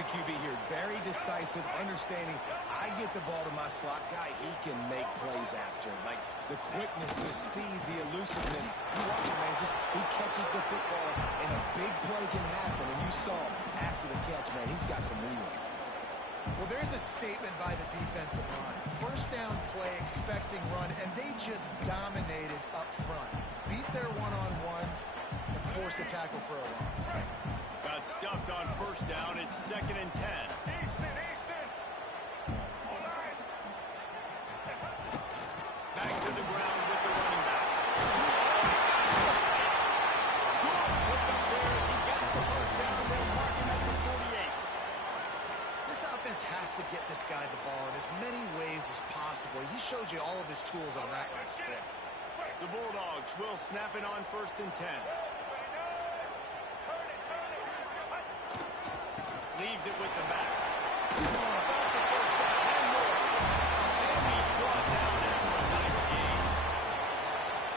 the QB here. Very decisive, understanding. I get the ball to my slot guy. He can make plays after. Like the quickness, the speed, the elusiveness. You watch it, man. Just he catches the football, and a big play can happen. And you saw after the catch, man, he's got some wheels. Well, there's a statement by the defensive line. First down play, expecting run, and they just dominated up front. Beat their one-on-ones and forced a tackle for a loss. Got stuffed on first down. It's 2nd and 10. Back to the ground with the running back. Good pick up there as he gets the first down. They'll mark him at the 48. This offense has to get this guy the ball in as many ways as possible. He showed you all of his tools on that last play. The Bulldogs will snap it on 1st and 10. Leaves it with the back. About the first down and more. And he's brought down after a nice gain.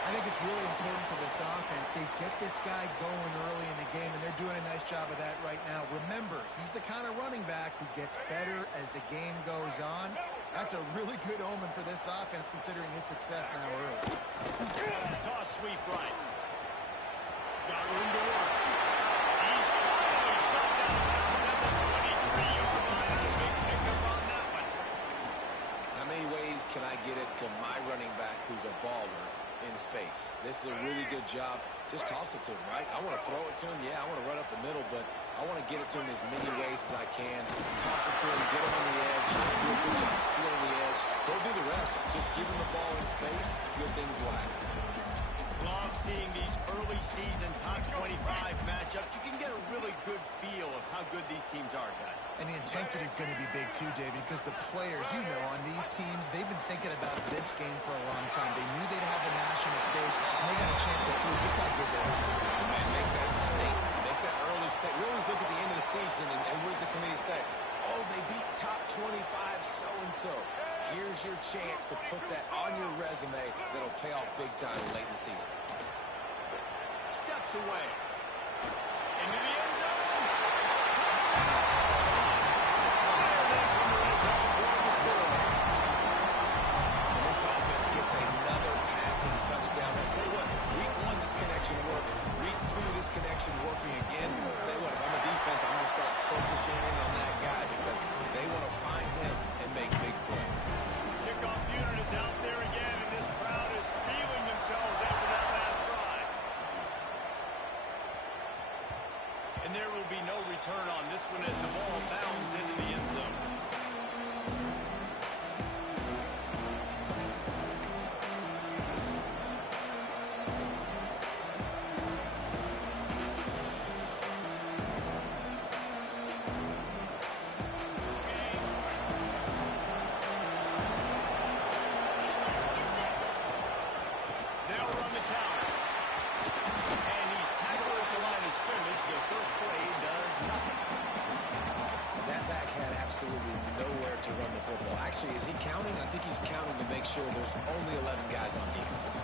I think it's really important for this offense. They get this guy going early in the game, and they're doing a nice job of that right now. Remember, he's the kind of running back who gets better as the game goes on. That's a really good omen for this offense, considering his success now early. Toss sweep right. Got room to work. He's finally shot down at the 23-yard line. A big pickup on that one. How many ways can I get it to my running back who's a baller in space? This is a really good job. Just toss it to him, right? I want to throw it to him. Yeah, I want to run up the middle, but I want to get it to him as many ways as I can. Toss it to him, get him on the edge, do a good job sealing the edge. Go do the rest. Just give him the ball in space. Good things will happen. Love seeing these early season top 25 matchups. You can get a really good feel of how good these teams are, guys. And the intensity is going to be big too, David, because the players, you know, on these teams, they've been thinking about this game for a long time. They knew they'd have the national stage, and they got a chance to prove just how good they are. Man, make that statement. Make that early statement. We always look at the end of the season, and what does the committee say? Oh, they beat top 25 so-and-so. Here's your chance to put that on your resume that'll pay off big time late in the season. Steps away. Into the end zone. From the red zone for the score. And this offense gets another passing touchdown. I tell you what, week 1, this connection worked. Week 2, this connection working again. I tell you what, if I'm a defense, I'm going to start focusing in on that guy because they want to find him and make big plays. Kickoff unit is out there again, and this crowd is feeling themselves after that last drive. And there will be no return on this one as the ball bounds into the end zone. Absolutely nowhere to run the football. Actually, is he counting? I think he's counting to make sure there's only 11 guys on defense.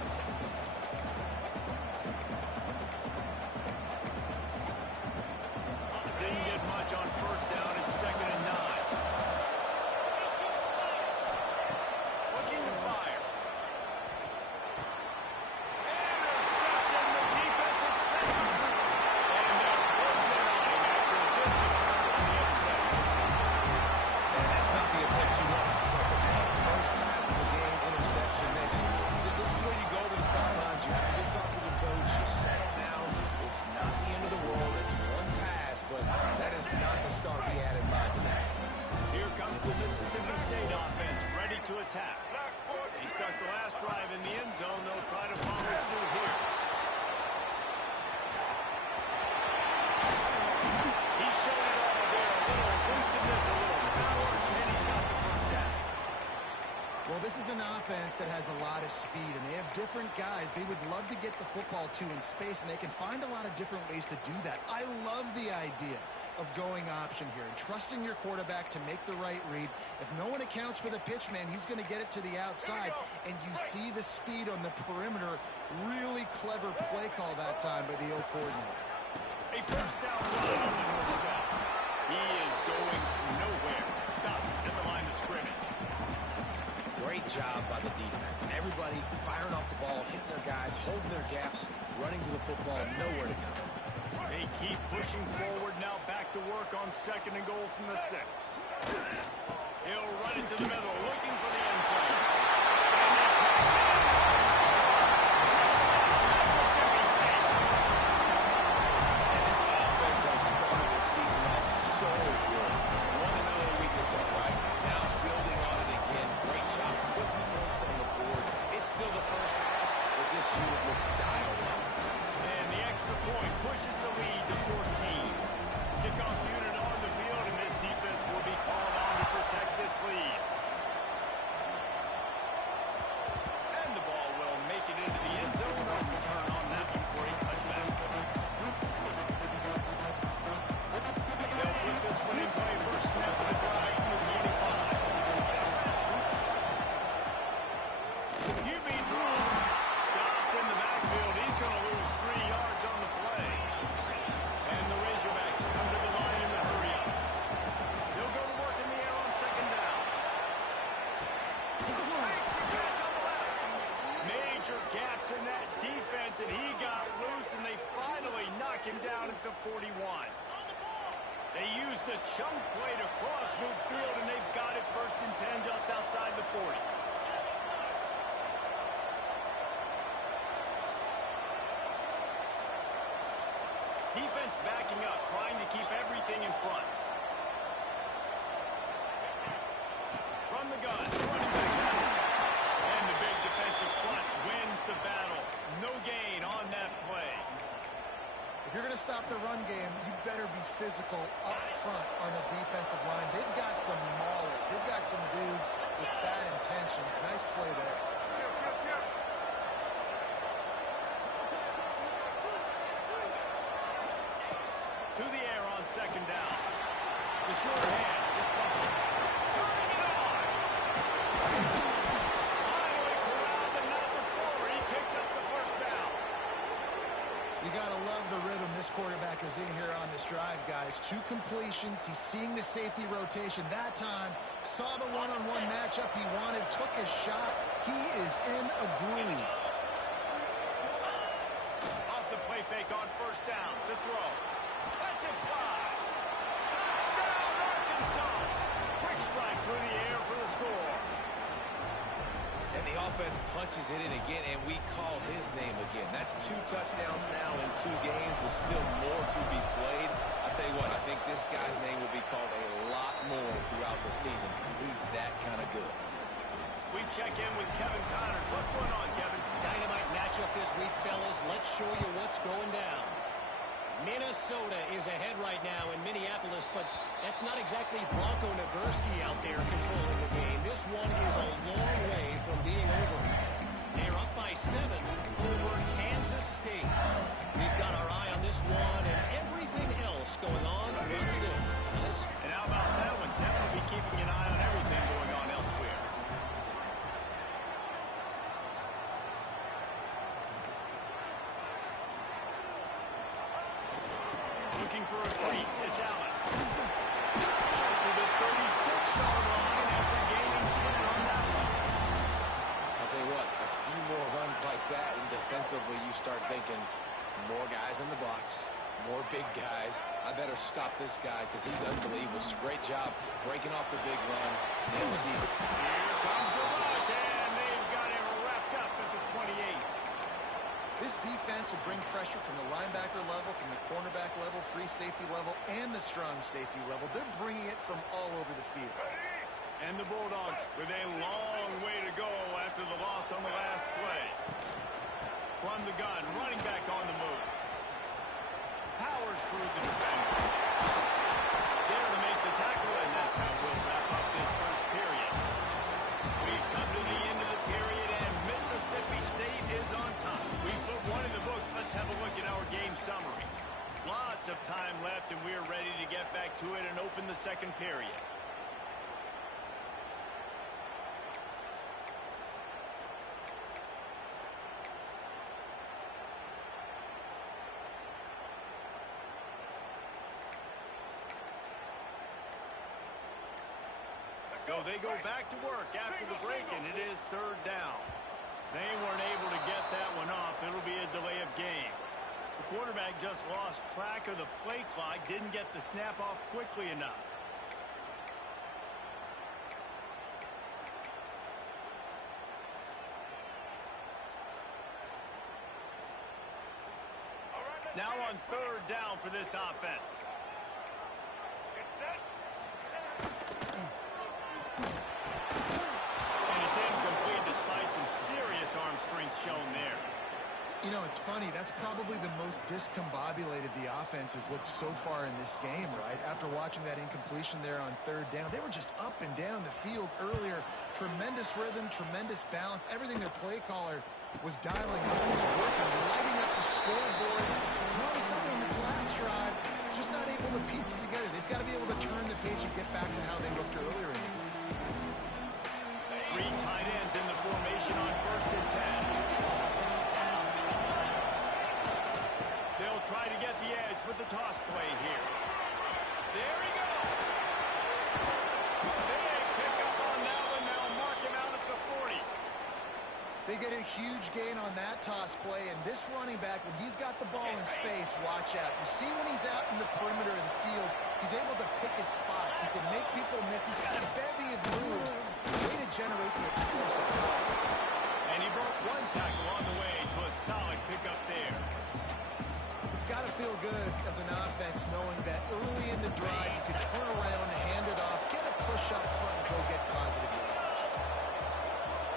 Didn't get much on first down. It's 2nd and 9. Looking to fire. Intercepted. The defense is safe. And they'll close in on him after a good return on the interception. And that's not the attempt you want to sucker. Man, first pass of the game, interception. Man, this is where you go to the sidelines. You have a good talk with the coach. You settle down. It's not the end of the world. It's one pass, but that is not the start he had in mind today. Here comes the Mississippi State offense, ready to attack. They stuck the last drive in the end zone. They'll try to follow suit here. He showed it all there. A little elusiveness, a little power, and he's got the first down. Well, this is an offense that has a lot of speed, and they have different guys they would love to get the football to in space, and they can find a lot of different ways to do that. I love the idea of going option here and trusting your quarterback to make the right read. If no one accounts for the pitch, man, he's going to get it to the outside, and you see the speed on the perimeter. Really clever play call that time by the O coordinator. A first down run on the first down. He is going Great job by the defense. Everybody firing off the ball, hitting their guys, holding their gaps, running to the football, nowhere to go. They keep pushing forward now, back to work on 2nd and goal from the 6. He'll run it to the middle, looking for the end zone. And they catch it. Mississippi State. And this offense has started the season off so good. 1-0 a week ago, right? Now building on it again. Great job putting points on the board. It's still the first half, but this unit looks dialed in. And the extra point pushes the lead to 14. Kickoff unit on the field, and this defense will be called on to protect this lead. And the ball will make it into the end zone. No return on that one for a touchback. They'll put this one in play. First snap of the drive from the 25. QB Drew stopped in the backfield. He's going to lose 3 yards on the play. And the Razorbacks come to the line in the hurry up. They'll go to work in the air on 2nd down. Makes the catch on the left. Major gaps in that defense, and he got loose, and they finally knock him down at the 41. They used the chunk play to cross midfield, and they've got it 1st and 10 just outside the 40. Defense backing up, trying to keep everything in front. From the gun, running back has it. And the big defensive front wins the battle. No gain on that play. If you're going to stop the run game, you better be physical up front on the defensive line. They've got some maulers. They've got some dudes with bad intentions. Nice play there. To the air on 2nd down. The short hand, it's Russell. Turning it on. Finally corralled and not before. He picks up the 1st down. You got to love the rhythm this quarterback is in here on this drive, guys. 2 completions. He's seeing the safety rotation. That time, saw the one-on-one matchup he wanted, took his shot. He is in a groove. Off the play fake on 1st down. The throw. Let's it fly. Touchdown, Arkansas. Quick strike through the air for the score. And the offense punches it in again, and we call his name again. That's 2 touchdowns now in 2 games with still more to be played. I'll tell you what, I think this guy's name will be called a lot more throughout the season. He's that kind of good. We check in with Kevin Connors. What's going on, Kevin? Dynamite matchup this week, fellas. Let's show you what's going down. Minnesota is ahead right now in Minneapolis, but that's not exactly Bronco Nagurski out there controlling the game. This one is a long way from being over. They're up by 7 over Kansas State. We've got our eye on this one and everything else going on throughout the game. Yes? And how about that one? Kevin will be keeping an eye on everything going on elsewhere. Looking for a crease. It's Allen. To the 36-yard line after gaining 10 on that one. I'll tell you what, a few more runs like that, and defensively you start thinking more guys in the box, more big guys. I better stop this guy because he's unbelievable. Just a great job breaking off the big run. Nail season. Here comes the rush, and they've got him wrapped up at the 28. This defense will bring pressure from the linebacker level, from the cornerback level, free safety level, and the strong safety level. They're bringing it from all over the field. And the Bulldogs with a long way to go after the loss on the last play. From the gun, running back on the move. Powers through the defender. There to make the tackle, and that's how we'll wrap up this first period. We've come to the end of the period, and Mississippi State is on top. We've put one in the books. Let's have a look at our game summary. Lots of time left, and we're ready to get back to it and open the second period. So they go back to work after the break, and it is third down. They weren't able to get that one off. It'll be a delay of game. The quarterback just lost track of the play clock, didn't get the snap off quickly enough. Now on third down for this offense. And it's incomplete despite some serious arm strength shown there. You know, it's funny. That's probably the most discombobulated the offense has looked so far in this game, right? After watching that incompletion there on third down, they were just up and down the field earlier. Tremendous rhythm, tremendous balance. Everything their play caller was dialing up was working, lighting up the scoreboard. And all of a sudden on this last drive, just not able to piece it together. They've got to be able to turn the page and get back to how they looked earlier in the game. Three tight ends in the formation on 1st and 10. They'll try to get the edge with the toss play here. There he goes. Big pickup on that one. They'll mark him out at the 40. They get a huge gain on that toss play, and this running back, when he's got the ball in space, watch out. You see when he's out in the perimeter of the field, he's able to pick his spots. He can make people miss. He's got a bevy of moves. Way to generate the explosive play. And he broke one tackle on the way to a solid pickup there. It's got to feel good as an offense knowing that early in the drive you could turn around, hand it off, get a push up front, and go get positive yardage.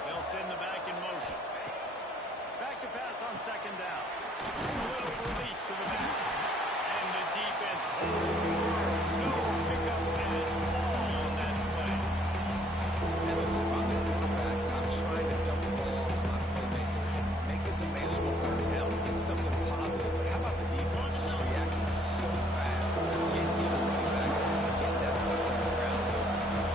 They'll send the back in motion. Back to pass on 2nd down. Little release to the back. And the defense holds firm. No pickup at all on that play. And listen, if I'm the quarterback, I'm trying to dump the ball off to my playmaker and make this a manageable third down and get something positive. But how about the defense just reacting so fast, getting to the running back, getting that sucker on the ground and open field?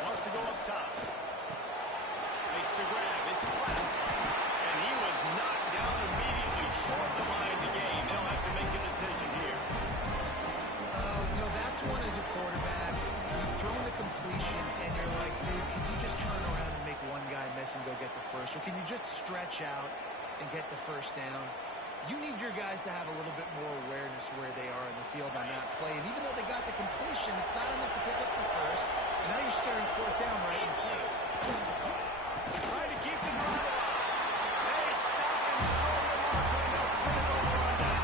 Wants to go up top. Makes the grab. It's flat. And he was knocked down immediately short the line to gain. They'll have to make a decision here. You know, that's one as a quarterback. You've thrown the completion, and you're like, dude, can you just turn around and make one guy miss and go get the first? Or can you just stretch out and get the first down? You need your guys to have a little bit more awareness where they are in the field on that play. And even though they got the completion, it's not enough to pick up the first. And now you're staring 4th down right in the face. Trying to keep the drive alive. They stop and show the mark, and they'll put it over on down.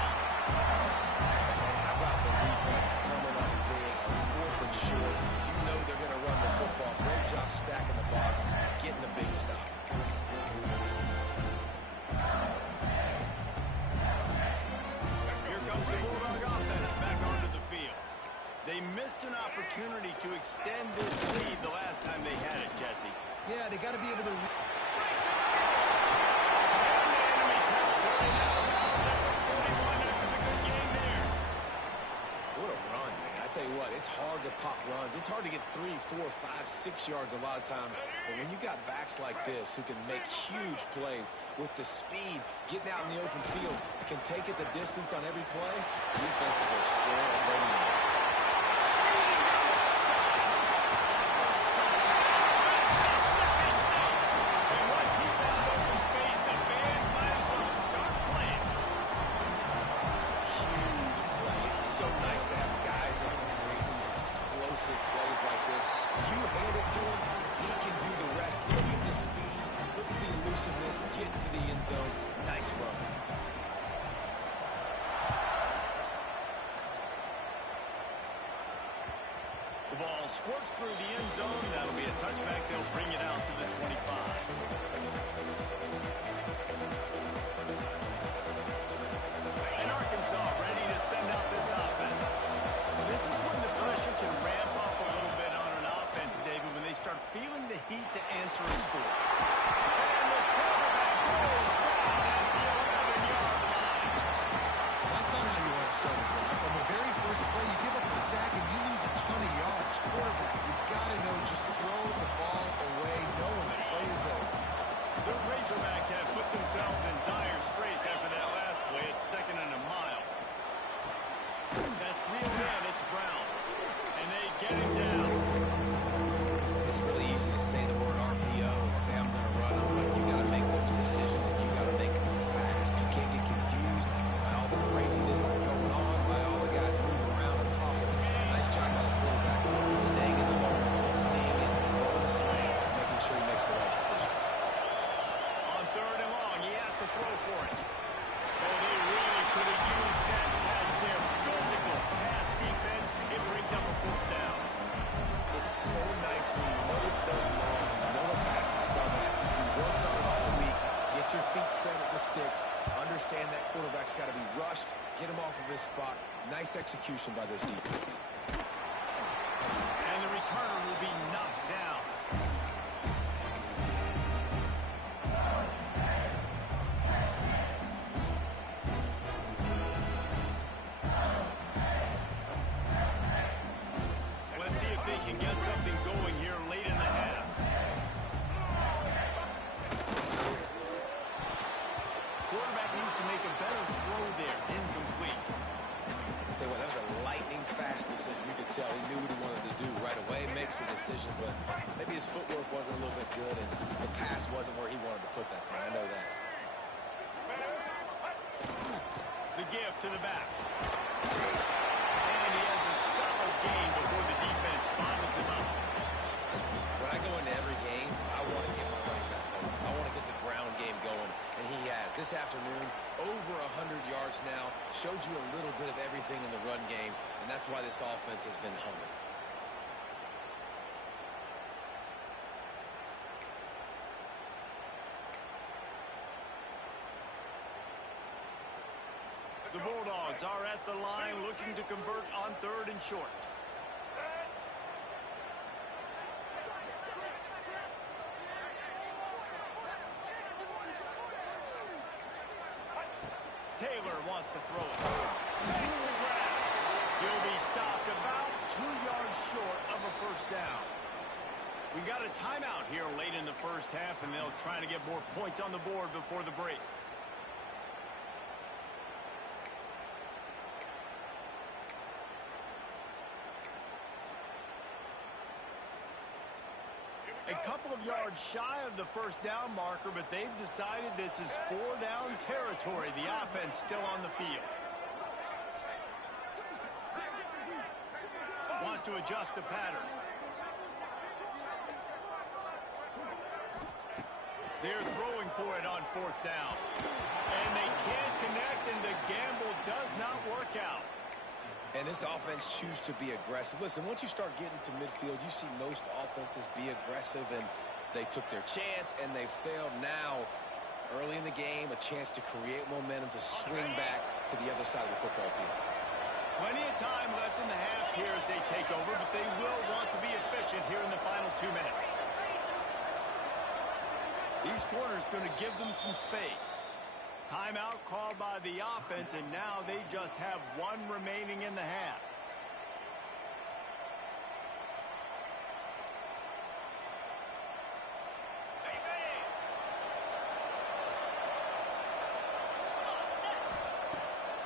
And how about the defense coming up big on 4th and short? You know they're going to run the football. Great job stacking the box, getting the big stop. Here comes the Bulldog offense back onto the field. They missed an opportunity to extend this lead the last time they had it, Jesse. Yeah, they got to be able to... Breaks it up. And the enemy territory now around at the 41. That's a good game there. What a run, man. I tell you what, it's hard to pop runs. It's hard to get 3, 4, 5, 6 yards a lot of times. But when you got backs like this who can make huge plays with the speed, getting out in the open field, can take it the distance on every play, defenses are scared of them. Speeding down the left side. Mississippi State. And once he found open space, the band might as well start playing. Huge play. It's so nice to have guys that can create these explosive plays like this. You hand it to him, he can do the rest. Look at the speed. Look at the elusiveness. Get to the end zone. Nice run. The ball squirts through the end zone. That'll be a touchback. They'll bring it out to the 25. And Arkansas ready to send out this offense. This is when the pressure can ramp up a little bit on an offense, David, when they start feeling the heat to answer a score. And the quarterback goes down at the 11-yard line. That's not how you want to start a drive. From the very first play, you give up a sack and you lose a ton of yards. Quarterback, you've got to know, just throw the ball away, knowing the play is over. The Razorbacks have put themselves in dire straits after that last play. It's 2nd and a mile. Get your feet set at the sticks. Understand that quarterback's got to be rushed. Get him off of his spot. Nice execution by this defense. And the returner will be knocked down. Let's see if they can get something going here late in the half. Quarterback needs to make a better throw there. Incomplete. Tell you what, that was a lightning-fast decision. You could tell he knew what he wanted to do right away. Makes the decision, but maybe his footwork wasn't a little bit good, and the pass wasn't where he wanted to put that thing. I know that. The give to the back. And he has a solid gain before the defense bobbles him up. When I go into every game, I want to get my running back going. I want to get the ground game going, and he has. This afternoon, over 100 yards now, showed you a little bit of everything in the run game, and that's why this offense has been humming. The Bulldogs are at the line looking to convert on 3rd and short. Taylor wants to throw it. Makes the grab. He'll be stopped about 2 yards short of a first down. We got a timeout here late in the first half, and they'll try to get more points on the board before the break. A couple of yards shy of the first down marker, but they've decided this is 4-down territory. The offense still on the field. Wants to adjust the pattern. They're throwing for it on 4th down. And they can't connect, and the gamble does not work out. And this offense chooses to be aggressive. Listen, once you start getting to midfield, you see most offenses be aggressive, and they took their chance, and they failed. Now, early in the game, a chance to create momentum to swing back to the other side of the football field. Plenty of time left in the half here as they take over, but they will want to be efficient here in the final 2 minutes. These corners going to give them some space. Timeout called by the offense, and now they just have 1 remaining in the half.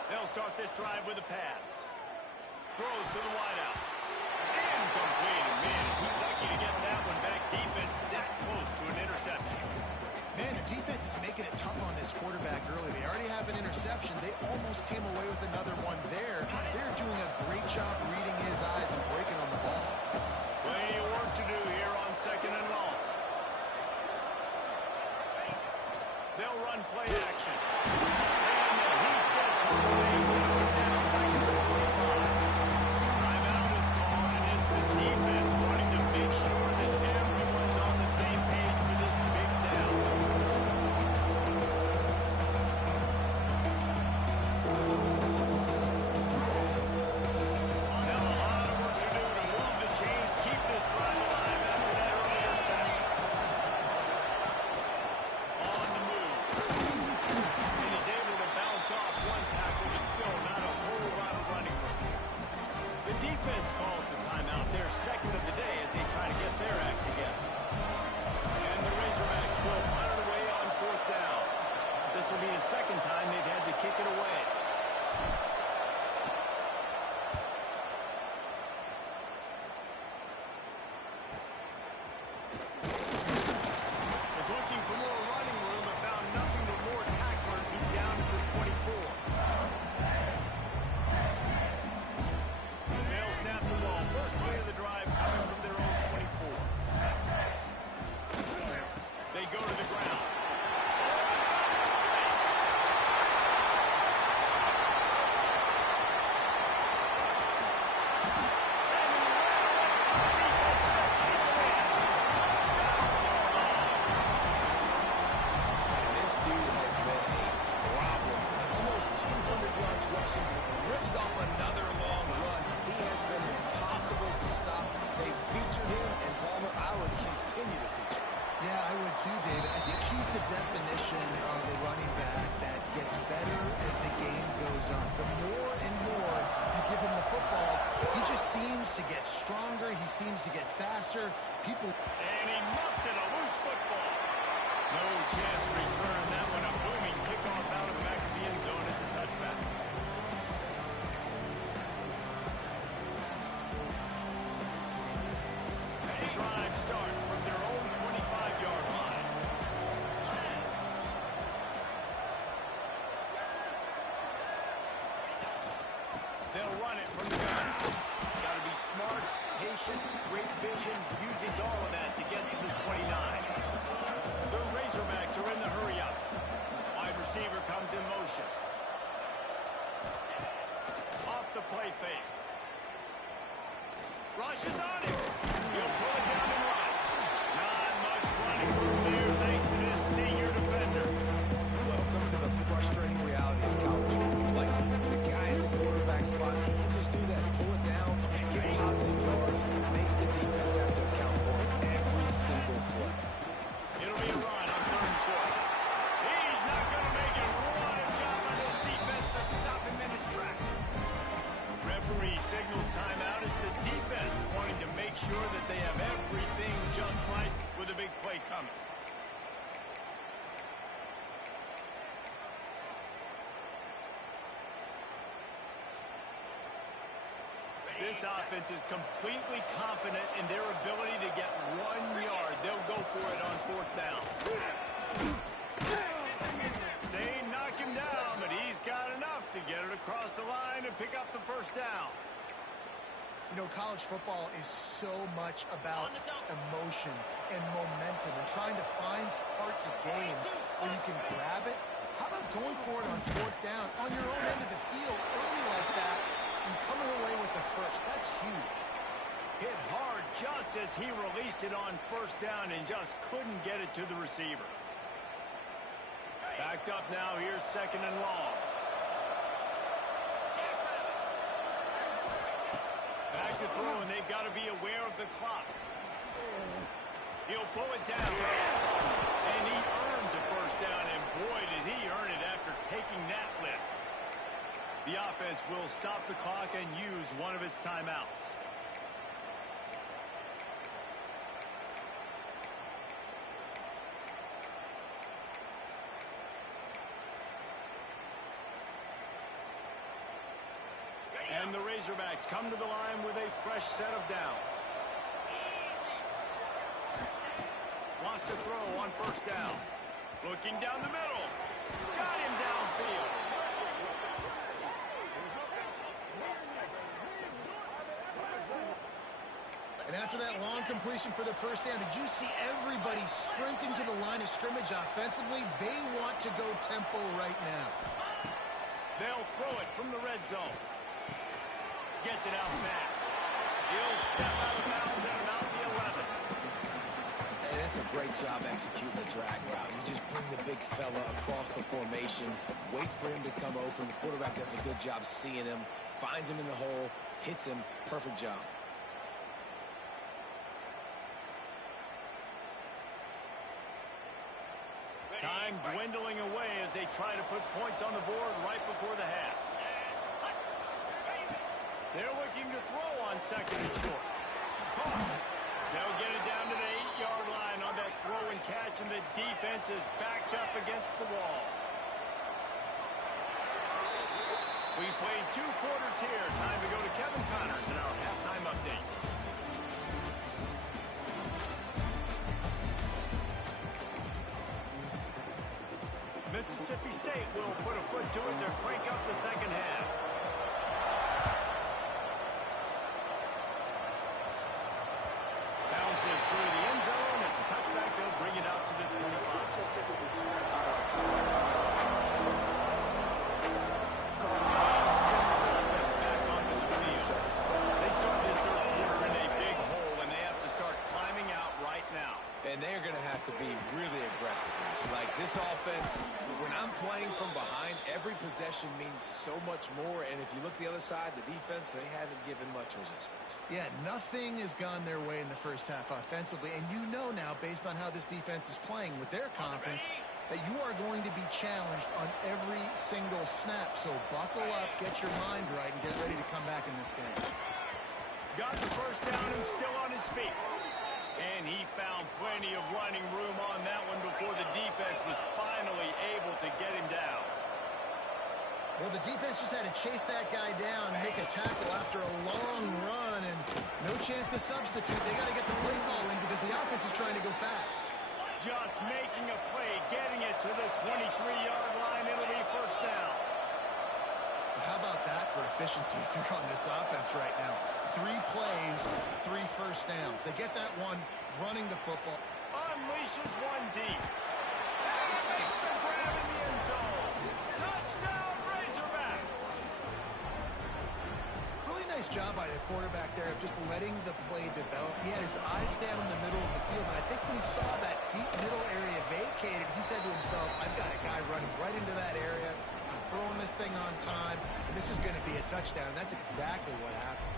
They'll start this drive with a pass. Throws to the wideout. Incomplete. Man, is he lucky to get that one back. Defense that close to an interception. Man, the defense is making it tough on this quarterback early. They already have an interception. They almost came away with another one there. They're doing a great job reading his eyes and breaking on the ball. Plenty of work to do here on 2nd and long. They'll run play action. And the heat gets away. Down back at the 45. Timeout is called, and it's the defense wanting to make sure that everyone's on the same page for this big down. Now a lot of work to do to move the chains, keep this drive alive after that earlier sack. On the move. And he's able to bounce off 1 tackle, but still not a whole lot of running room. The defense calls the timeout, their 2nd of the day, as they try to get their act together. And the Razorbacks will punt it away on 4th down. This will be the 2nd time they've had to kick it away. Was looking for more running room, but found nothing but more tacklers. He's down to the 24. They'll snap the ball. First play of the drive coming from their own 24. They go to the ground. on. The more and more you give him the football, he just seems to get stronger. He seems to get faster. And he muffs it, a loose football. No chance to return that one. A booming kickoff out of the back of the end zone. It's a touchback. The drive starts from their own 25-yard line. They'll run it from the gun. Got to be smart, patient, great vision, uses all of that to get to the 29. The Razorbacks are in the hurry-up. Wide receiver comes in motion. Off the play fake. Rush is on him. He'll pull it down and run. Not much running room there thanks to this senior defender. Welcome to the frustrating reality of college football. Like, the guy at the quarterback spot, he can just do that. Pull it down, get positive yards, makes the defense have to account for it every single play. It'll be a run on 3rd and short. He's not going to make it. What a job on his defense to stop him in his tracks. Referee signals timeout as the defense wanting to make sure that they have everything just right with a big play coming. This offense is completely confident in their ability to get 1 yard. They'll go for it on 4th down. They knock him down, but he's got enough to get it across the line and pick up the 1st down. You know, college football is so much about emotion and momentum and trying to find parts of games where you can grab it. How about going for it on 4th down on your own end of the field early like that and coming away with the 1st? That's huge. Hit hard just as he released it on 1st down and just couldn't get it to the receiver. Backed up now. Here's 2nd and long. Back to throw, and they've got to be aware of the clock. He'll pull it down. And he earns a 1st down, and boy, did he earn it after taking that lift. The offense will stop the clock and use one of its timeouts. And the Razorbacks come to the line with a fresh set of downs. Wants to throw on 1st down. Looking down the middle. Got him downfield. And after that long completion for the 1st down, did you see everybody sprinting to the line of scrimmage offensively? They want to go tempo right now. They'll throw it from the red zone. Gets it out fast. He'll step out of bounds at about the 11. And that's a great job executing the drag route. You just bring the big fella across the formation, wait for him to come open. The quarterback does a good job seeing him, finds him in the hole, hits him. Perfect job. Time dwindling away as they try to put points on the board right before the half. They're looking to throw on 2nd and short. Caught. They'll get it down to the 8-yard line on that throw and catch, and the defense is backed up against the wall. We've played 2 quarters here. Time to go to Kevin Connors in our halftime update. Mississippi State will put a foot to it to crank up the 2nd half. Bounces through the end zone. It's a touchback. They'll bring it out to the 25. Offense back onto the field. They start this 3rd quarter in a big hole, and they have to start climbing out right now. And they're going to have to be really aggressive. Like this offense, when I'm playing from behind, every possession means so much more. And if you look the other side, the defense, they haven't given much resistance. Yeah, nothing has gone their way in the 1st half offensively. And you know now, based on how this defense is playing with their confidence, that you are going to be challenged on every single snap. So buckle up, get your mind right, and get ready to come back in this game. Got the first down and still on his feet. And he found plenty of running room on that one before the defense was finally able to get him down. Well, the defense just had to chase that guy down, make a tackle after a long run, and no chance to substitute. They got to get the play call in because the offense is trying to go fast. Just making a play, getting it to the 23-yard line. It'll be first down. But how about that for efficiency if you're on this offense right now? 3 plays, 3 first downs. They get that one running the football. Unleashes one deep. And makes the grab in the end zone. Touchdown, Razorbacks. Really nice job by the quarterback there of just letting the play develop. He had his eyes down in the middle of the field, and I think when he saw that deep middle area vacated, he said to himself, I've got a guy running right into that area. I'm throwing this thing on time, and this is going to be a touchdown. That's exactly what happened.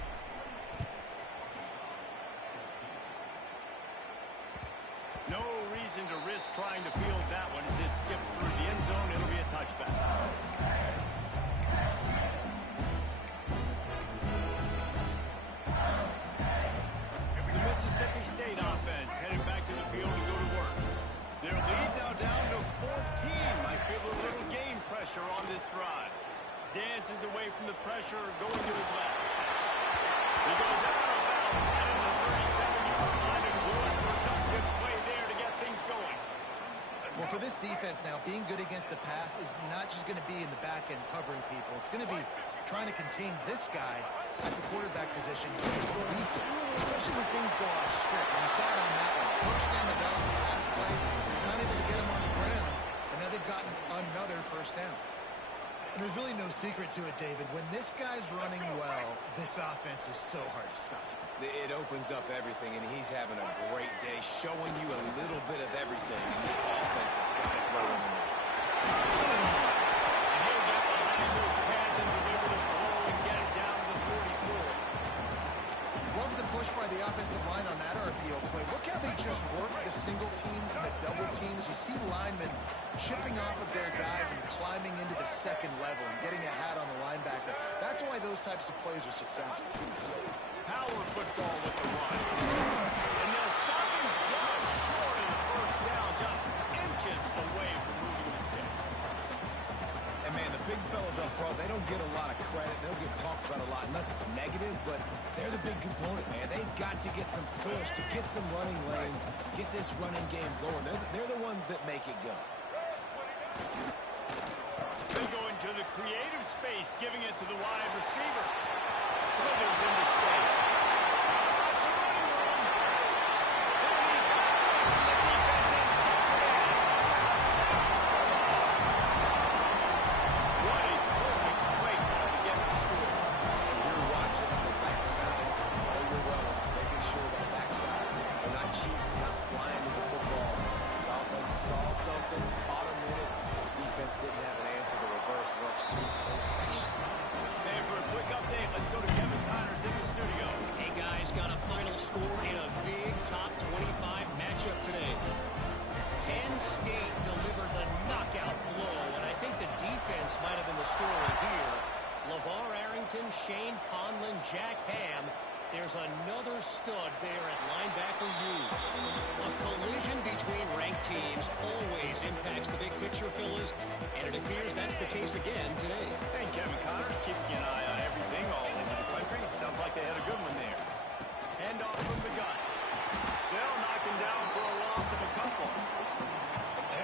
No reason to risk trying to field that one as it skips through the end zone. It'll be a touchback. The Mississippi State offense headed back to the field to go to work. Their lead now down to 14. Might feel a little game pressure on this drive. Dances away from the pressure, going to his left. He goes out of bounds right in the 37-yard line, and good productive play there to get things going. Well, for this defense now, being good against the pass is not just going to be in the back end covering people. It's going to be trying to contain this guy at the quarterback position. He's lethal, especially when things go off script. And you saw it on that one. First down the Dolphins pass play. They're not able to get him on the ground. And now they've gotten another first down. And there's really no secret to it, David. When this guy's running well, this offense is so hard to stop. It opens up everything, and he's having a great day, showing you a little bit of everything, and this offense has got it rolling. And he'll get behind those pads and deliver the ball and get it down to the 44. Love the push by the offensive line on that RPO play. Look how they just work the single teams and the double teams. You see linemen chipping off of their guys and climbing into the second level and getting a hat on the linebacker. That's why those types of plays are successful. Power football with the run. And they'll stop him just short of the first down, just inches away from moving the sticks. And, man, the big fellas up front, they don't get a lot of credit. They don't get talked about a lot unless it's negative, but they're the big component, man. They've got to get some push, to get some running lanes, get this running game going. They're the ones that make it go. They go into the creative space, giving it to the wide receiver. Slithers into space. Lots of running room. Then he's back away from the defense and takes it in. What a perfect play call to get the score. And you're watching on the backside, all your runners, making sure that backside, they're not cheating, not flying to the football. The offense saw something, caught them in it. The defense didn't have an answer. The reverse works to perfection. And for a quick update, let's go to Kevin Connors in the studio. Hey, guys, got a final score in a big top 25 matchup today. Penn State delivered the knockout blow, and I think the defense might have been the story here. LeVar Arrington, Shane Conlon, Jack Ham. There's another stud there at linebacker U. A collision between ranked teams always impacts the big picture, fellas, and it appears that's the case again today. And Kevin Connors keeping an eye on everything all over the country. Sounds like they had a good one there. Hand off from the gun. They'll knock him down for a loss of a couple.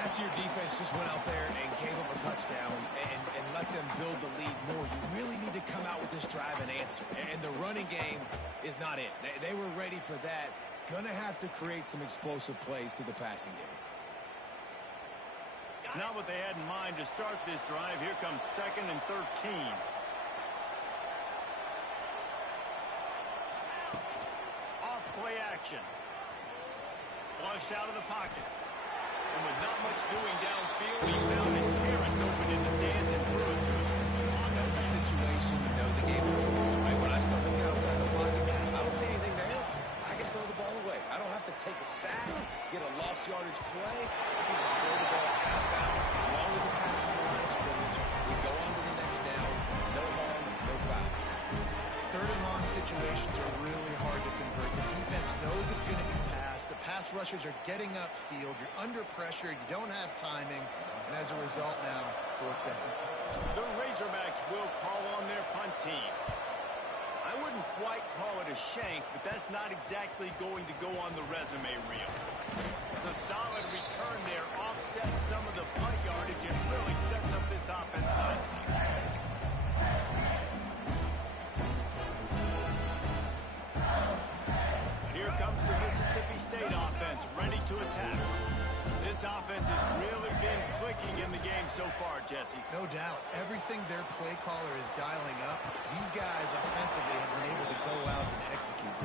After your defense just went out there and gave up a touchdown and let them build the lead more, you really need to come out with this drive and answer. And the running game is not it. They were ready for that. Gonna have to create some explosive plays through the passing game. Not what they had in mind to start this drive. Here comes 2nd and 13. Off play action. Flushed out of the pocket. And with not much doing downfield, he found his parents open in the stands and threw it to him. Knows the situation, know the game before. Right? When I start to get outside the pocket, I don't see anything there. I can throw the ball away. I don't have to take a sack, get a lost yardage play. I can just throw the ball out of bounds. rushers are getting upfield. You're under pressure. You don't have timing. And as a result now, fourth down. The Razorbacks will call on their punt team. I wouldn't quite call it a shank, but that's not exactly going to go on the resume reel. The solid return there offsets some of the punt yardage and really sets up this offense nicely. And here comes the Mississippi State offense, ready to attack. This offense has really been clicking in the game so far, Jesse. No doubt. Everything their play caller is dialing up, these guys offensively have been able to go out and execute.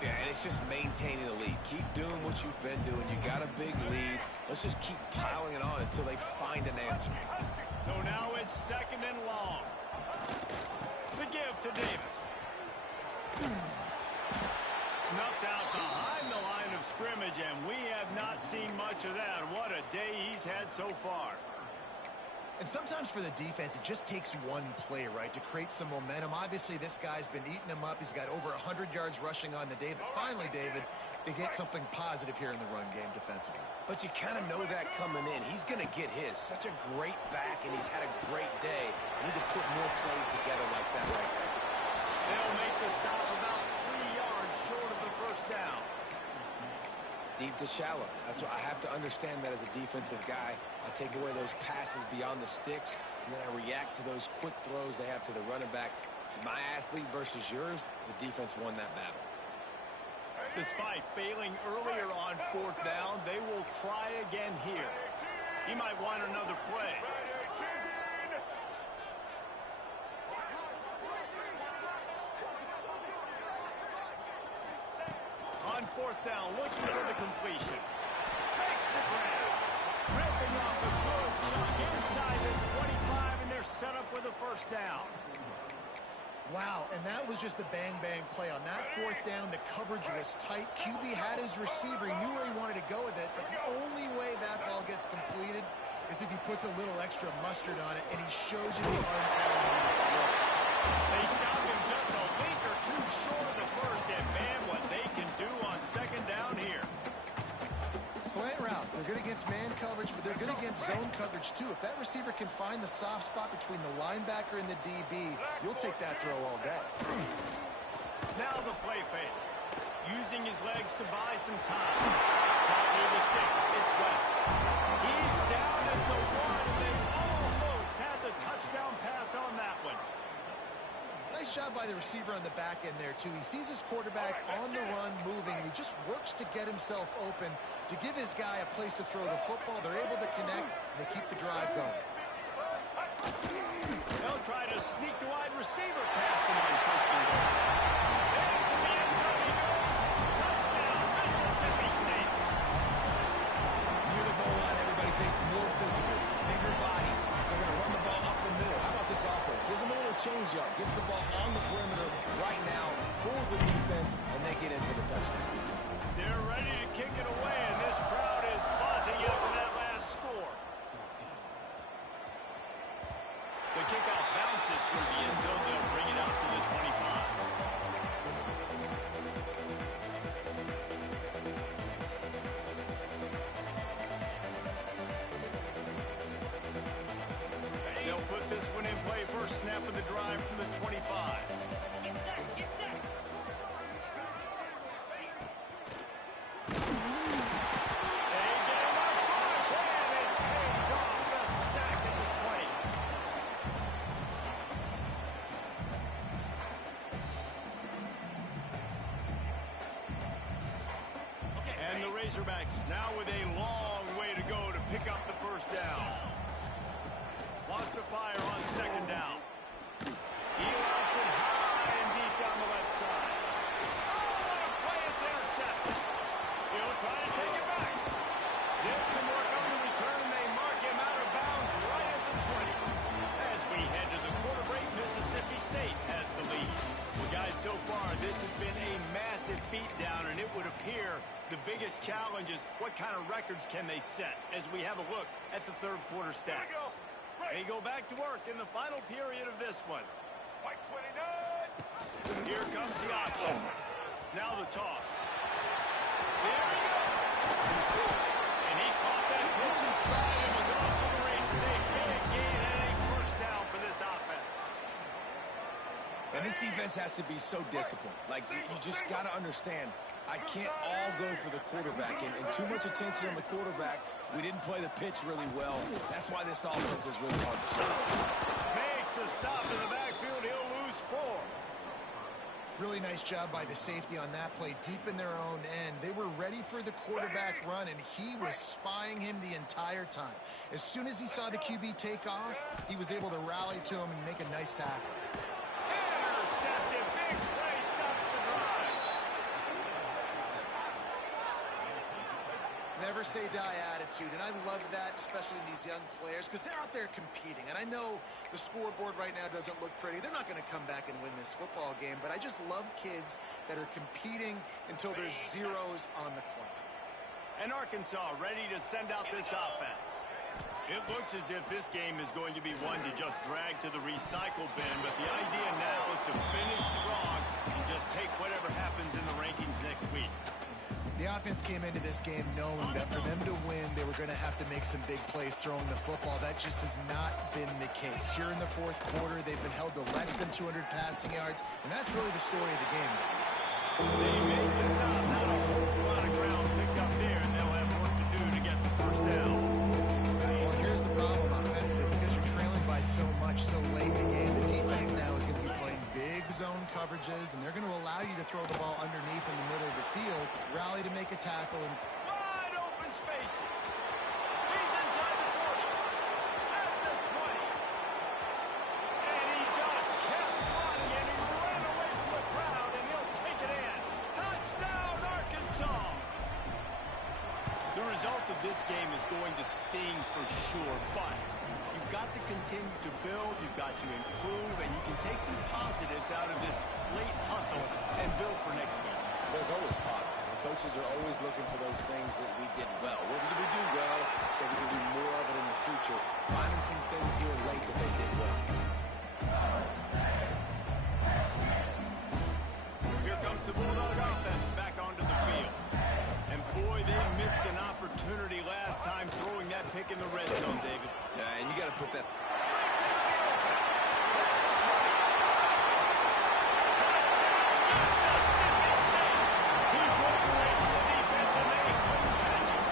Yeah, and it's just maintaining the lead. Keep doing what you've been doing. You got a big lead. Let's just keep piling it on until they find an answer. So now it's second and long. The give to Davis. Snuffed out behind the line of scrimmage, and we have not seen much of that. What a day he's had so far. And sometimes for the defense, it just takes one play, right, to create some momentum. Obviously, this guy's been eating him up. He's got over 100 yards rushing on the day. But finally, David, they get something positive here in the run game defensively. But you kind of know that coming in. He's going to get his. Such a great back, and he's had a great day. Need to put more plays together like that right there. They'll make the stop about 3 yards short of the first down. Deep to shallow. That's what I have to understand that as a defensive guy. I take away those passes beyond the sticks, and then I react to those quick throws they have to the running back. It's my athlete versus yours. The defense won that battle. Despite failing earlier on fourth down, they will try again here. He might want another play. On fourth down, looking for the completion. Makes the grab. Ripping off a good chunk inside the 25, and they're set up with a first down. Wow, and that was just a bang-bang play. On that fourth down, the coverage was tight. QB had his receiver. He knew where he wanted to go with it, but the only way that ball gets completed is if he puts a little extra mustard on it, and he shows you the arm talent. They stop him just a link or two short of the first, and man, what they can do on second down here. Slant routes, they're good against man coverage, but they're good against zone coverage too. If that receiver can find the soft spot between the linebacker and the DB, you'll take that throw all day. Now the play fake. Using his legs to buy some time. Caught near the sticks. It's West. He's down at the one. They almost had the touchdown pass on that one. Nice job by the receiver on the back end there, too. He sees his quarterback on the run moving, and he just works to get himself open to give his guy a place to throw the football. They're able to connect, and they keep the drive going. They'll try to sneak the wide receiver past him on first and goal. Into the end zone he goes. Touchdown, Mississippi State. Near the goal line, everybody thinks more physical, bigger bodies. They're going to run the ball up the middle. How about this offense? Gives them a little change up. Gets the ball on the perimeter right now. Fools the defense, and they get in for the touchdown. They're ready to kick it away, and this crowd is buzzing after that last score. The kickoff bounces through the end zone. They'll bring it out to the 25. They'll put this one in play. First snap of the drive from the 25. Get set, get set. They get him up, push, and it pays off the sack at the 20. And the Razorbacks now with a long way to go to pick up the first down. Lost to fire on second down. He routes it high and deep down the left side. Oh, play, it's intercepted. He'll try to take it back. Did some work on the return, and they mark him out of bounds right at the 20. As we head to the quarter break, Mississippi State has the lead. Well, guys, so far, this has been a massive beatdown, and it would appear the biggest challenge is what kind of records can they set as we have a look at the third quarter stats. They go back to work in the final period of this one. Here comes the option. Now the toss. There we go. stride and was off to the races. A big gain and a first down for this offense. And this defense has to be so disciplined. Like, you just got to understand, I can't all go for the quarterback. And too much attention on the quarterback. We didn't play the pitch really well. That's why this offense is really hard to stop. Makes a stop in the backfield. He'll lose 4. Really nice job by the safety on that play, deep in their own end. They were ready for the quarterback run, and he was spying him the entire time. As soon as he saw the QB take off, he was able to rally to him and make a nice tackle. Intercepted. Big play stops the drive. Never say die attitude, and I love that, especially in these young players, because they're out there competing. And I know the scoreboard right now doesn't look pretty. They're not going to come back and win this football game, but I just love kids that are competing until there's zeros on the clock. And Arkansas ready to send out this offense. It looks as if this game is going to be one to just drag to the recycle bin, but the idea now is to finish strong and just take whatever happens in the rankings next week. The offense came into this game knowing that for them to win, they were going to have to make some big plays throwing the football. That just has not been the case. Here in the fourth quarter, they've been held to less than 200 passing yards, and that's really the story of the game, guys. They make the stop. Not a whole lot of ground picked up there, and they'll have work to do to get the first down. Well, here's the problem offensively. Because you're trailing by so much so late in the game, the defense now is going to be playing big zone coverages, and they're going to allow you to throw the ball underneath in the middle of the field, rally to make a tackle, and Wide open spaces. He's inside the 40. At the 20. And he just kept running, and he ran away from the crowd, and he'll take it in. Touchdown, Arkansas. The result of this game is going to sting for sure, but you've got to continue to build, you've got to improve, and you can take some positives out of this late hustle and build for next week. There's always positives, and coaches are always looking for those things that we did well. What did we do well so we can do more of it in the future? Finding some things here late that they did well. Here comes the Bulldog offense back onto the field. And boy, they missed an opportunity last time throwing that pick in the red zone, David. Yeah, and you got to put that. Breaks into the open. Mississippi State. He broke away from the defense, and they couldn't catch him.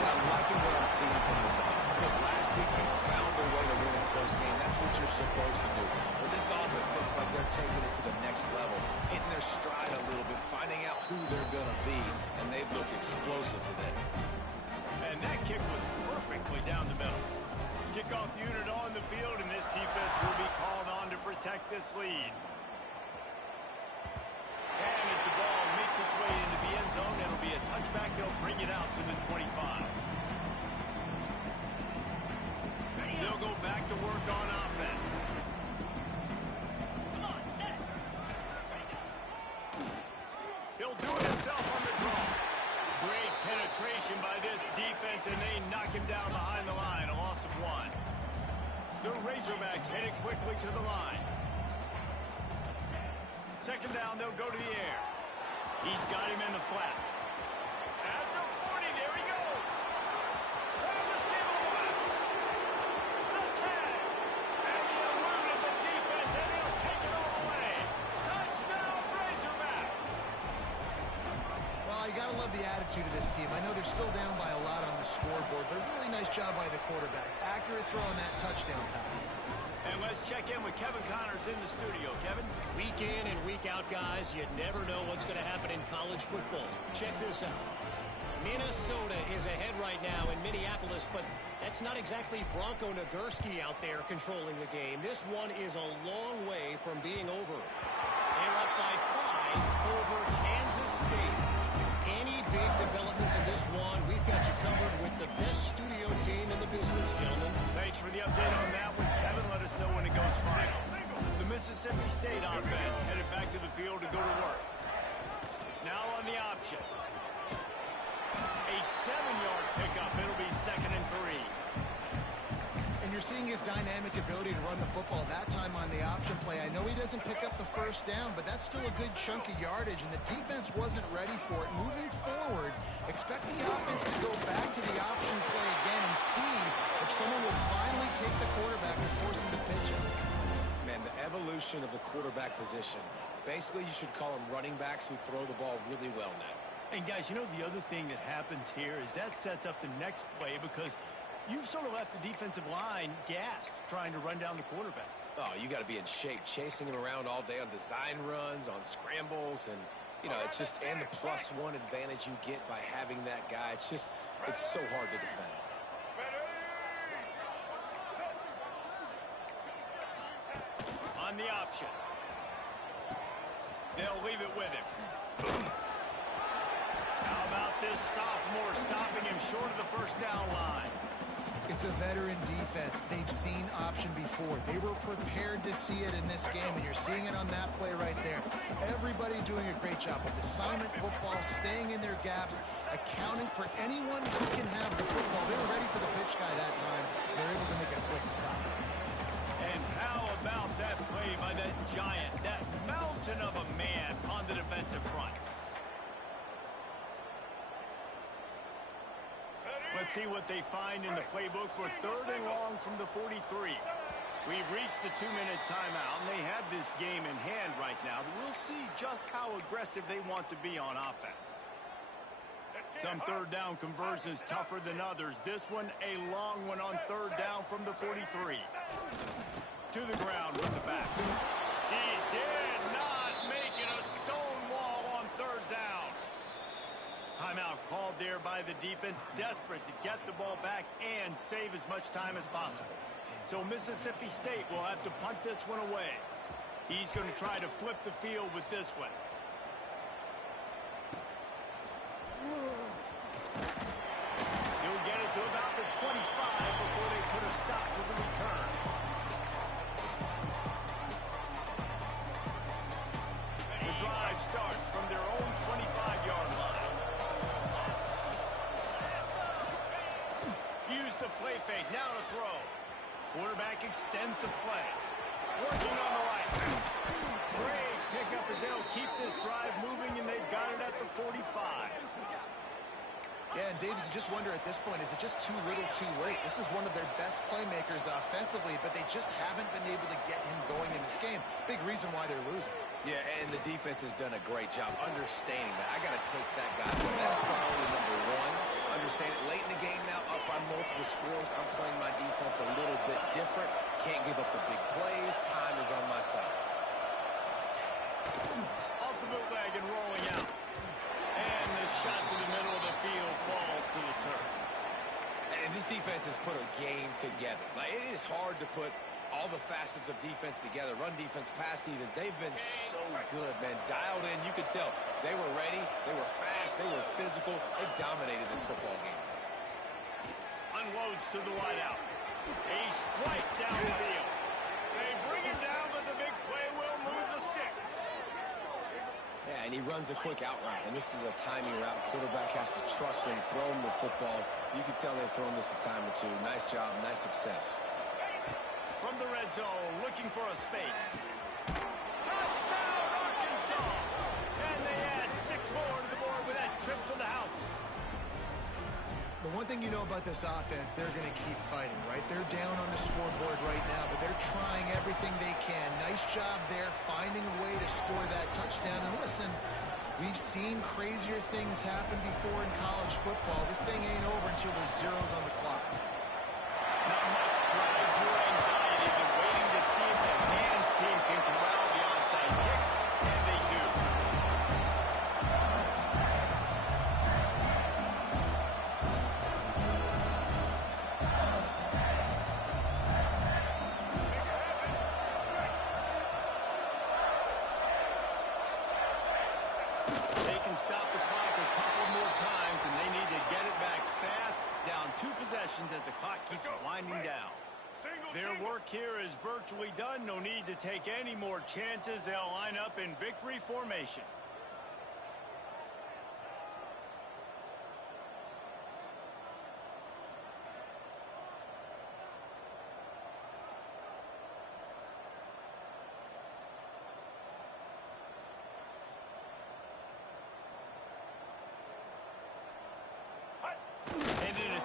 I'm liking what I'm seeing from this offense. Look, last week we found a way to win a close game. That's what you're supposed to do. But this offense looks like they're taking it to the next level, hitting their stride a little bit, finding out who they're going to be, and they've looked explosive today. And that kick was perfectly down the middle. Kickoff unit on the field, and this defense will be called on to protect this lead. And as the ball makes its way into the end zone, it'll be a touchback. They'll bring it out to the 25. They'll go back to work on offense. Come on, set. He'll do it himself on the draw. Great penetration by this defense, and they knock him down behind the line. A loss of 1. The Razorbacks headed quickly to the line. Second down, they'll go to the air. He's got him in the flat. At the 40, there he goes. On the single. The tag. And he eluded the defense, and he'll take it all away. Touchdown, Razorbacks. well, you got to love the attitude of this team. I know they're still down by a lot on the scoreboard, but a really nice job by the quarterback. Accurate throw on that touchdown pass. And let's check in with Kevin Connors in the studio. Kevin? Week in and week out, guys, you never know what's going to happen in college football. Check this out. Minnesota is ahead right now in Minneapolis, but that's not exactly Bronco Nagurski out there controlling the game. This one is a long way from being over. They're up by 5 over Kansas State. Any big developments in this one, we've got you covered with the best studio team in the business, gentlemen. Thanks for the update on that one. Kevin, let us know when it goes final. The Mississippi State offense headed back to the field to go to work. Now on the option. A 7-yard pickup. It'll be 2nd and 3. And you're you're seeing his dynamic ability to run the football that time on the option play. I know he doesn't pick up the first down, but that's still a good chunk of yardage, and the defense wasn't ready for it. Moving forward, expect the offense to go back to the option play again and see if someone will finally take the quarterback and force him to pitch it. Man, the evolution of the quarterback position. Basically, you should call them running backs who throw the ball really well now. And guys, you know the other thing that happens here is that sets up the next play because you've sort of left the defensive line gassed trying to run down the quarterback. Oh, you got to be in shape, chasing him around all day on design runs, on scrambles, and, you know, it's just, and the +1 advantage you get by having that guy. It's just, it's so hard to defend. On the option. They'll leave it with him. How about this sophomore stopping him short of the first down line? It's a veteran defense. They've seen option before. They were prepared to see it in this game, and you're seeing it on that play right there. Everybody doing a great job with assignment football, staying in their gaps, accounting for anyone who can have the football. They were ready for the pitch guy that time. They're able to make a quick stop. And how about that play by that giant, that mountain of a man on the defensive front? Let's see what they find in the playbook for 3rd and long from the 43. We've reached the 2-minute timeout, and they have this game in hand right now. But we'll see just how aggressive they want to be on offense. Some 3rd down conversions tougher than others. This one, a long one on 3rd down from the 43. To the ground with the back. He did not make it a stone wall on 3rd down. Timeout called there by the defense, desperate to get the ball back and save as much time as possible. So Mississippi State will have to punt this one away. He's going to try to flip the field with this one. He'll get it to about the 25 before they put a stop to the return. The drive starts from their own 25-yard line. Use the play fake, now to throw. Quarterback extends the play. Working on the right. Great pickup as they'll keep this drive moving, and they've got it at the 45. Yeah, and David, you just wonder at this point, is it just too little too late? This is one of their best playmakers offensively, but they just haven't been able to get him going in this game. Big reason why they're losing. Yeah, and the defense has done a great job understanding that. I got to take that guy. That's priority number 1. Understand it late in the game now, up by multiple scores. I'm playing my defense a little bit different. Can't give up the big plays. Time is on my side. Off the bootleg and rolling out. And the shot to the middle of the field falls to the turf. And this defense has put a game together. Like, it is hard to put all the facets of defense together. Run defense, pass defense. They've been so good, man. Dialed in. You could tell they were ready. They were fast. They were physical. They dominated this football game. Unloads to the wideout. A strike down the field. They bring him down, but the big play will move the sticks. Yeah, and he runs a quick out route, and this is a timing route. Quarterback has to trust him, throw him the football. You can tell they've thrown this a time or two. Nice job, nice success. From the red zone, looking for a space. Touchdown, Arkansas! And they add 6 more to the board with that trip to the house. The one thing you know about this offense, they're going to keep fighting, right? They're down on the scoreboard right now, but they're trying everything they can. Nice job there, finding a way to score that touchdown. And listen, we've seen crazier things happen before in college football. This thing ain't over until there's zeros on the clock. Not much drives more anxiety than waiting to see if the hands team can corral the onside kick, and they do. They can stop the clock a couple more times, and they need to get it back fast, down 2 possessions as the clock keeps winding down. Their work here is virtually done. No need to take any more chances. They'll line up in victory formation.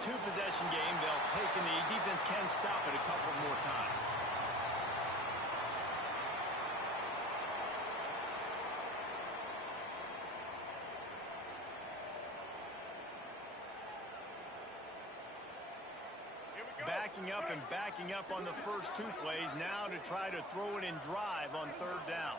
two-possession game. They'll take a knee. Defense can stop it a couple more times. Backing up on the first two plays now to try to throw it and drive on third down.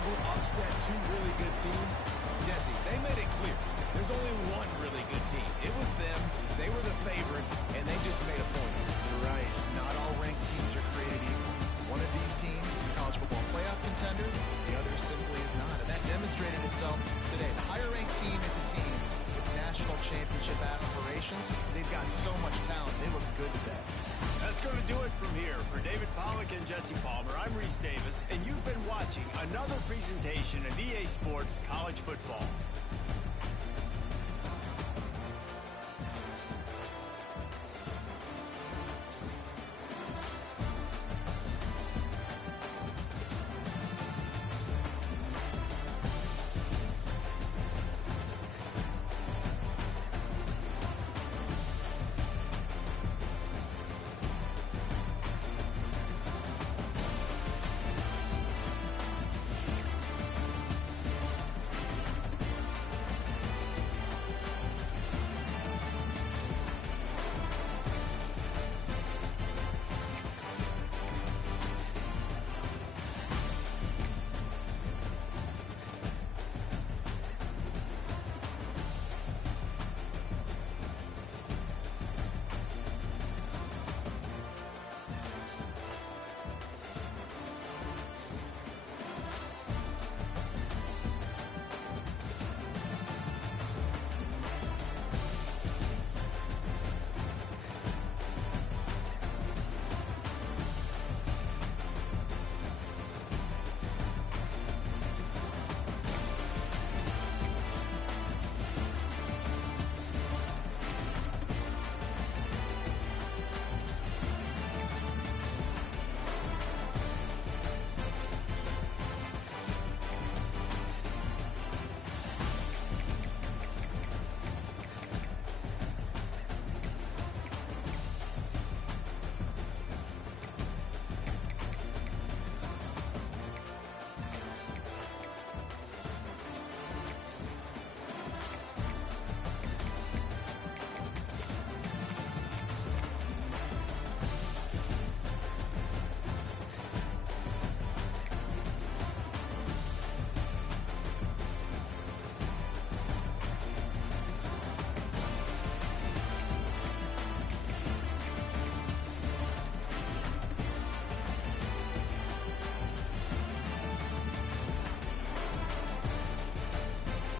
Upset two really good teams. Jesse, they made it clear. There's only one really good team. It was them. They were the favorite, and they just made a point. You're right. Not all ranked teams are created equal. One of these teams is a college football playoff contender. The other simply is not. And that demonstrated itself today. The higher-ranked team is a team with national championship aspirations. They've got so much talent. They look good today. That's going to do it from here. For David Pollack and Jesse Palmer, I'm Reese Davis, and you've been watching another presentation of EA Sports College Football.